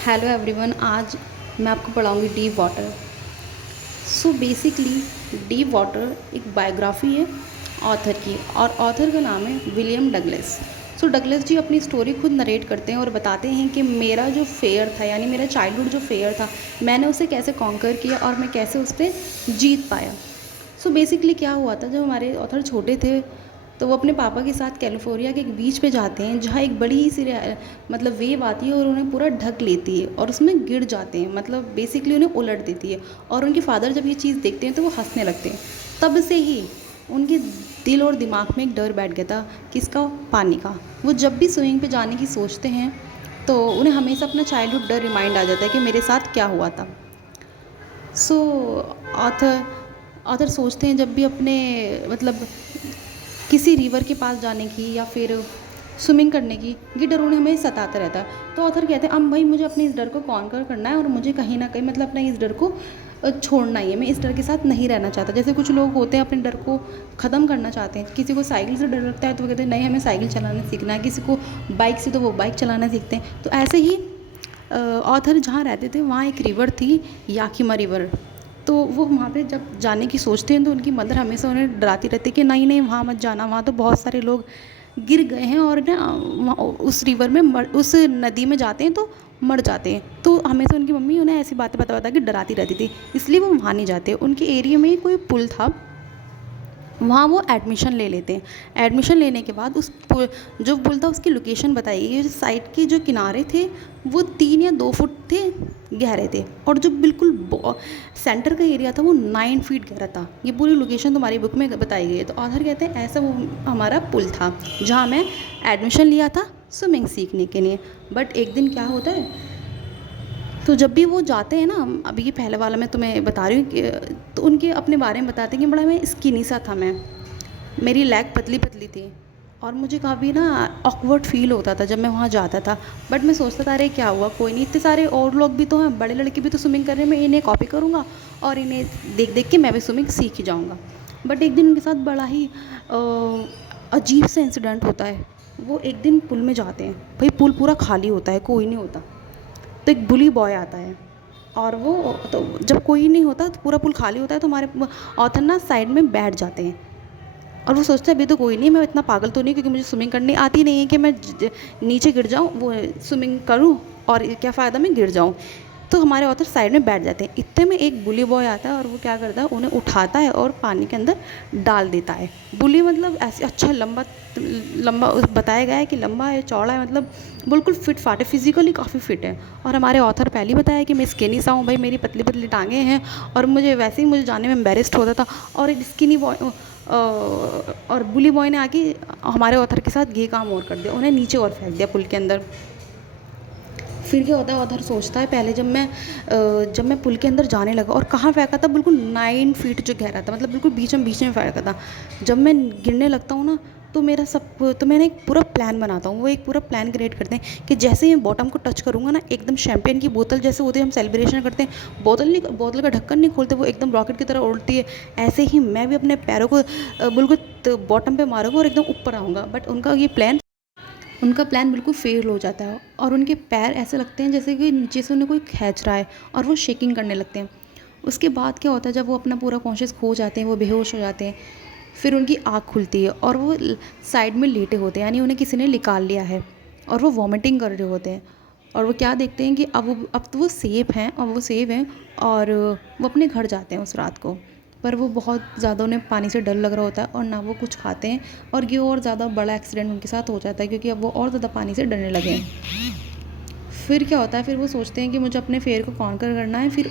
Hello everyone. आज मैं आपको पढ़ाऊँगी deep water. So basically deep water एक बायोग्राफी है ऑथर की, और ऑथर का नाम है William Douglas. So Douglas ji अपनी स्टोरी खुद नरेट करते हैं और बताते हैं कि मेरा जो फेयर था, यानी मेरा चाइल्डहुड जो फेयर था, मैंने उसे कैसे कॉन्कर किया और मैं कैसे उस पर जीत पाया। सो बेसिकली क्या हुआ था, जब हमारे ऑथर छोटे थे तो वो अपने पापा के साथ कैलिफोर्निया के एक बीच पे जाते हैं, जहाँ एक बड़ी सी मतलब वेव आती है और उन्हें पूरा ढक लेती है और उसमें गिर जाते हैं, मतलब बेसिकली उन्हें उलट देती है। और उनके फादर जब ये चीज़ देखते हैं तो वो हंसने लगते हैं। तब से ही उनके दिल और दिमाग में एक डर बैठ गया था, किसका? पानी का। वो जब भी स्विमिंग पे जाने की सोचते हैं तो उन्हें हमेशा अपना चाइल्डहुड डर रिमाइंड आ जाता है कि मेरे साथ क्या हुआ था। सो ऑथर ऑथर सोचते हैं जब भी अपने मतलब किसी रिवर के पास जाने की या फिर स्विमिंग करने की, ये डर उन्हें हमें सताता रहता है। तो ऑथर कहते हैं अब भाई मुझे अपने इस डर को कॉन्कर करना है और मुझे कहीं ना कहीं मतलब अपने इस डर को छोड़ना ही है। मैं इस डर के साथ नहीं रहना चाहता। जैसे कुछ लोग होते हैं अपने डर को ख़त्म करना चाहते हैं। किसी को साइकिल से डर लगता है तो वो कहते हैं नहीं, हमें साइकिल चलाना सीखना है। किसी को बाइक से तो वो बाइक चलाना सीखते हैं। तो ऐसे ही ऑथर जहाँ रहते थे वहाँ एक रिवर थी, याकिमा रिवर। तो वो वहाँ पे जब जाने की सोचते हैं तो उनकी मदर हमेशा उन्हें डराती रहती है कि नहीं नहीं वहाँ मत जाना, वहाँ तो बहुत सारे लोग गिर गए हैं और ना उस रिवर में उस नदी में जाते हैं तो मर जाते हैं। तो हमेशा उनकी मम्मी उन्हें ऐसी बातें बता बता के डराती रहती थी, इसलिए वो वहाँ नहीं जाते। उनके एरिया में ही कोई पुल था, वहाँ वो एडमिशन ले लेते हैं। एडमिशन लेने के बाद उस पुल, जो पुल था उसकी लोकेशन बताई गई। जो साइड के जो किनारे थे वो 3 या 2 फुट थे गहरे थे, और जो बिल्कुल सेंटर का एरिया था वो 9 फीट गहरा था। ये पूरी लोकेशन तुम्हारी बुक में बताई गई है। तो ऑथर कहते हैं ऐसा वो हमारा पुल था जहाँ मैं एडमिशन लिया था स्विमिंग सीखने के लिए। बट एक दिन क्या होता है, तो जब भी वो जाते हैं ना, अभी ये पहले वाला मैं तुम्हें बता रही हूँ कि तो उनके अपने बारे में बताते हैं कि बड़ा मैं स्किनी सा था, मैं मेरी लेग पतली पतली थी और मुझे काफ़ी ना ऑकवर्ड फील होता था जब मैं वहाँ जाता था। बट मैं सोचता था अरे क्या हुआ, कोई नहीं, इतने सारे और लोग भी तो हैं, बड़े लड़के भी तो स्विमिंग कर रहे हैं, मैं इन्हें कॉपी करूँगा और इन्हें देख देख के मैं भी स्विमिंग सीख ही जाऊँगा। बट एक दिन उनके साथ बड़ा ही अजीब सा इंसिडेंट होता है। वो एक दिन पुल में जाते हैं, भाई पुल पूरा खाली होता है, कोई नहीं होता। तो एक बुली बॉय आता है और वो, तो जब कोई नहीं होता तो पूरा पुल खाली होता है, तो हमारे ऑथर ना साइड में बैठ जाते हैं और वो सोचते हैं अभी तो कोई नहीं, मैं इतना पागल तो नहीं, क्योंकि मुझे स्विमिंग करनी आती नहीं है कि मैं नीचे गिर जाऊँ, वो स्विमिंग करूँ और क्या फ़ायदा मैं गिर जाऊँ। तो हमारे ऑथर साइड में बैठ जाते हैं। इतने में एक बुली बॉय आता है और वो क्या करता है, उन्हें उठाता है और पानी के अंदर डाल देता है। बुली मतलब ऐसे अच्छा लंबा लंबा बताया गया है कि लंबा है, चौड़ा है, मतलब बिल्कुल फिट फाट है, फिजिकली काफ़ी फिट है। और हमारे ऑथर पहले ही बताया कि मैं स्किनी सा हूँ, भाई मेरी पतली पतली टांगें हैं और मुझे वैसे ही मुझे जाने में एम्बेरेस्ड होता था। और एक स्किनी बॉय और बुली बॉय ने आके हमारे ऑथर के साथ ये काम और कर दिया, उन्हें नीचे और फेंक दिया पुल के अंदर। फिर क्या होता है, ऑथर सोचता है पहले जब मैं पुल के अंदर जाने लगा, और कहाँ फेंका था, बिल्कुल 9 फीट जो गहरा था, मतलब बिल्कुल बीच में फेंका था। जब मैं गिरने लगता हूँ ना, तो मैंने एक पूरा प्लान बनाता हूँ। वो एक पूरा प्लान क्रिएट करते हैं कि जैसे ही मैं बॉटम को टच करूँगा ना, एकदम शैम्पेन की बोतल जैसे होती है, हम सेलिब्रेशन करते हैं, बोतल का ढक्कन नहीं खोलते, वो एकदम रॉकेट की तरह उड़ती है, ऐसे ही मैं भी अपने पैरों को बिल्कुल बॉटम पे मारूंगा और एकदम ऊपर आऊँगा। बट उनका प्लान बिल्कुल फेल हो जाता है और उनके पैर ऐसे लगते हैं जैसे कि नीचे से उन्हें कोई खींच रहा है और वो शेकिंग करने लगते हैं। उसके बाद क्या होता है, जब वो अपना पूरा कॉन्शियस खो जाते हैं, वो बेहोश हो जाते हैं, फिर उनकी आँख खुलती है और वो साइड में लेटे होते हैं, यानी उन्हें किसी ने निकाल लिया है और वो वॉमिटिंग कर रहे होते हैं। और वो क्या देखते हैं कि अब तो वो सेफ हैं और वो अपने घर जाते हैं उस रात को। पर वो बहुत ज़्यादा, उन्हें पानी से डर लग रहा होता है और ना वो कुछ खाते हैं, और ये और ज़्यादा बड़ा एक्सीडेंट उनके साथ हो जाता है क्योंकि अब वो और ज़्यादा पानी से डरने लगे हैं। फिर क्या होता है, फिर वो सोचते हैं कि मुझे अपने फेयर को कॉन्कर करना है। फिर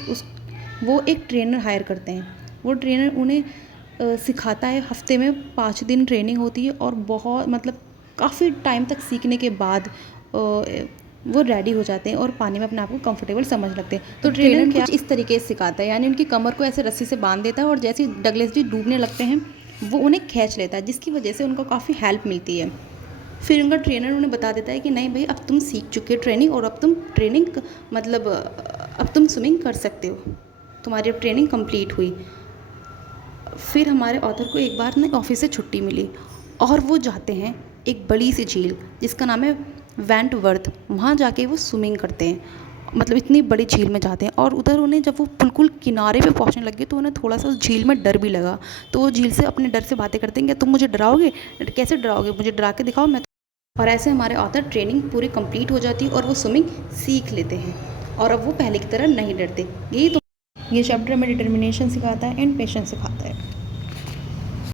वो एक ट्रेनर हायर करते हैं। वो ट्रेनर उन्हें सिखाता है। हफ्ते में 5 दिन ट्रेनिंग होती है और बहुत मतलब काफ़ी टाइम तक सीखने के बाद वो रेडी हो जाते हैं और पानी में अपने आप को कंफर्टेबल समझ लगते हैं। तो ट्रेनर कुछ इस तरीके से सिखाता है, यानी उनकी कमर को ऐसे रस्सी से बांध देता है और जैसे ही डगलस जी डूबने लगते हैं वो उन्हें खींच लेता है, जिसकी वजह से उनको काफ़ी हेल्प मिलती है। फिर उनका ट्रेनर उन्हें बता देता है कि नहीं भाई, अब तुम सीख चुके हो ट्रेनिंग, और अब तुम ट्रेनिंग मतलब अब तुम स्विमिंग कर सकते हो, तुम्हारी अब ट्रेनिंग कंप्लीट हुई। फिर हमारे ऑथर को एक बार ना ऑफिस से छुट्टी मिली और वो जाते हैं एक बड़ी सी झील जिसका नाम है वेंटवर्थ। वहाँ जाके वो स्विमिंग करते हैं मतलब इतनी बड़ी झील में जाते हैं, और उधर उन्हें जब वो बिल्कुल किनारे पे पहुंचने लगे तो उन्हें थोड़ा सा उस झील में डर भी लगा। तो वो झील से अपने डर से बातें करते हैं कि तुम मुझे डराओगे, कैसे डराओगे, मुझे डरा के दिखाओ मैं। और ऐसे हमारे ऑथर ट्रेनिंग पूरी कंप्लीट हो जाती है और वो स्विमिंग सीख लेते हैं, और अब वो पहले की तरह नहीं डरते। ये चैप्टर में डिटर्मिनेशन सिखाता है एंड पेशेंस सिखाता है।